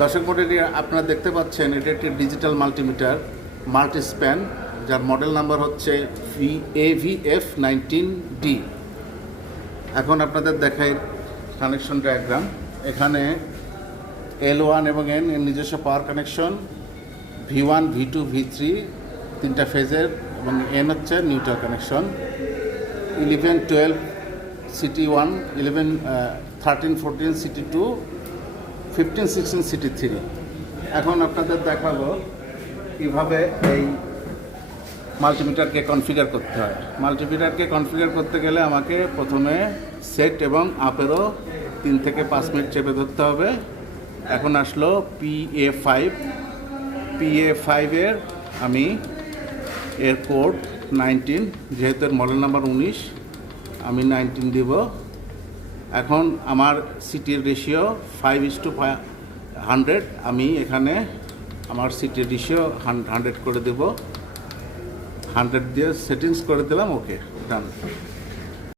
দর্শক মণ্ডলী, আপনারা দেখতে পাচ্ছেন এটা একটি ডিজিটাল মাল্টিমিটার মাল্টি স্প্যান, যার মডেল নাম্বার হচ্ছে AVF19D। এখন আপনাদের দেখাই কানেকশন ডায়াগ্রাম। এখানে L1 এবং N এর নিজস্ব পাওয়ার কানেকশন, V1, V2, V3 তিনটা ফেজের, এবং N হচ্ছে neutral connection. 11, 12 CT1, 11, 13, 14 CT2, 15, 16 CT3। এখন আপনাদের দেখাবো কীভাবে এই মাল্টিমিটারকে কনফিগার করতে হয়। মাল্টিমিটারকে কনফিগার করতে গেলে আমাকে প্রথমে সেট এবং আপেরও 3 থেকে 5 মিনিট চেপে ধরতে হবে। এখন আসলো PA5 এর আমি এর কোড 19, যেহেতু এর মডেল নাম্বার 19, আমি 19 দিব। এখন আমার সিটির রেশিও 5:100, আমি এখানে আমার সিটির রেশিও 100 করে দেব। 100 দিয়ে সেটিংস করে দিলাম, ওকে, ডান।